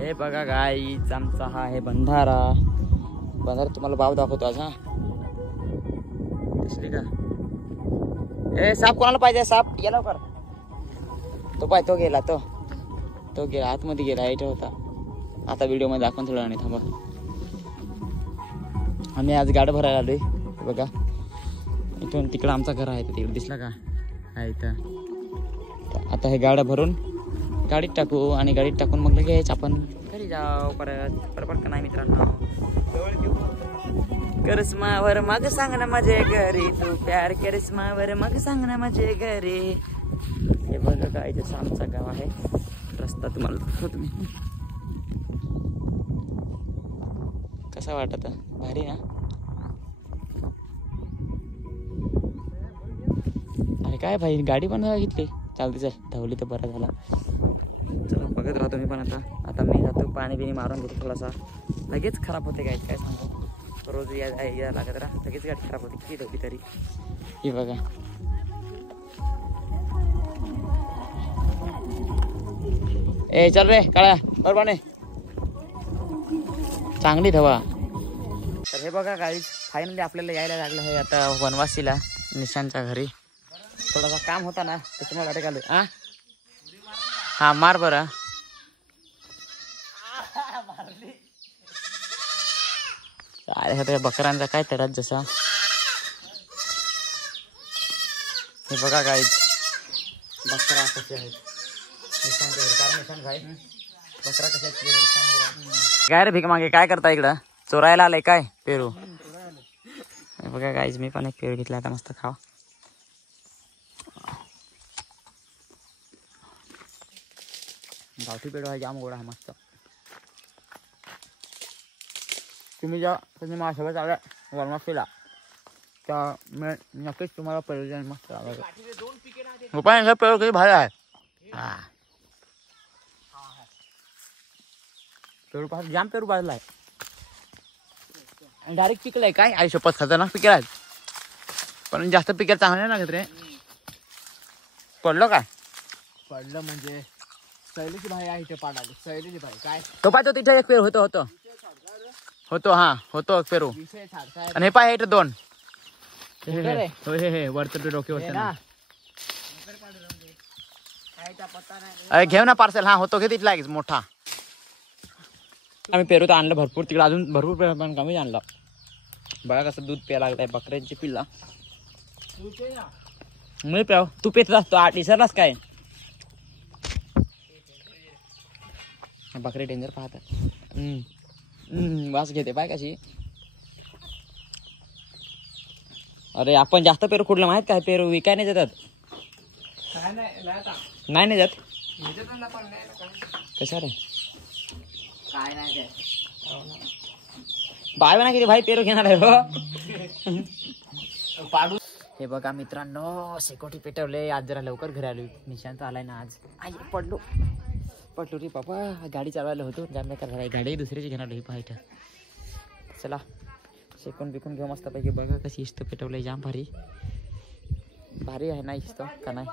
हे बघा गाईच आमचा हा आहे बंधारा. तुम्हाला भाव दाखवतो आज. हा दिसली का? ए साप कोणाला पाहिजे? साप या लवकर. तो पाय तो गेला. तो गेला आतमध्ये गेला. इथे होता. आता व्हिडिओ मध्ये दाखवून थोडा नाही थांबा. आम्ही आज गाडं भरायला आलोय. बघा इथून तिकडं आमचं घर आहे. तिकडे दिसला का? आहे इथं. आता हे गाडं भरून गाडीत टाकू आणि गाडीत टाकून मग लगेच आपण घरी जाऊ. परत का नाही मित्रांनो? करस्मावर मग सांग ना माझे घरी तू प्यार करस्मावर मग सांग ना माझे घरी. हे बघा काय जसं आमचं गाव आहे. रस्ता तुम्हाला दाखवतो मी. कसा वाटत? भारी ना? अरे काय भाई गाडी पण घेतली. चालते चल धावली तर बरा झाला. चला बघत राहतो मी पण. आता मी जातो पाणी बिणी मारून घेतो थोडासा. लगेच खराब होते गाडी काय सांगू. रोज या लागत राहा लगेच गाडी खराब होते किती होती तरी. ही बघा ए चल रे काळ्या बरोबर चांगली धवा. तर हे बघा गाडी फायनली आपल्याला यायला लागलं आहे आता वनवासीला निशांच्या घरी. थोडासा काम होता ना त्याच्यामुळे गाडी काढली. हा मार बरं. अरे होते बकरांचा काय तडात जसा. हे बघा काय बकरा कसे आहेत निशांच्या घरी. कारण निशांत भाई बकरा कशा आहेत काय रे भीक मागे काय करता इकडं? चोरायला आलंय काय पेरू? हे बघा गाईज मी पण एक पेरू घेतला आता मस्त खावा. गावठी पेरू आहे जाम गोड आहे मस्त. तुम्ही माझ्यासोबत आल्या वनवासीला तर मी नक्कीच तुम्हाला पेरू मस्त आवडेल. उपाय पेरू किती भारी आहे. पेरू पास जाम पेरू बाजला आहे. डायरेक्ट पिकलाय काय? आई शपथ खतरनाक पिकेल आहेत. पण जास्त पिकेल चांगलं नाही लागत रे. पडलं काय? पडलं म्हणजे सैलीची भाई आहे इथे पाडाली. सैलीची भाई काय तो पाय तो तिथे एक पेरू होतो हा होतो पेरू. आणि हे पाय दोन हे वरचं डोक्यावर ना. अरे घेऊ ना पार्सल. हा होतो घे तिथला मोठा. आम्ही पेरू तर आणलं भरपूर. तिकडे अजून भरपूर पेरू पण कमी आणला. बघा कसं दूध प्यायला लागलाय बकऱ्यांची पिल्ला. मी प्याव तू पेत असतो. आठ विसरलास काय? बकरे डेंजर पाहतात. वास घेते पाय कशी. अरे आपण जास्त पेरू कुठलं माहित काय? पेरू विकाय नाही जातात. नाही जात कशा रे काय नाही बाय ना किती भाई पेरू घेणार आहे पाडू. हे बघा मित्रांनो शेकोटी पेटवले. आज जरा लवकर घरी आलो. निशांत आलाय ना आज. आई पडलो रे बाबा. गाडी चालवायला होतो जाम बेकार गाडी दुसऱ्याची घेणार ही पाहायचं. चला शेकून बिकून घेऊ मस्त पैकी. बघा कशी इष्ट पेटवलंय जाम भारी आहे ना इष्ट का नाही.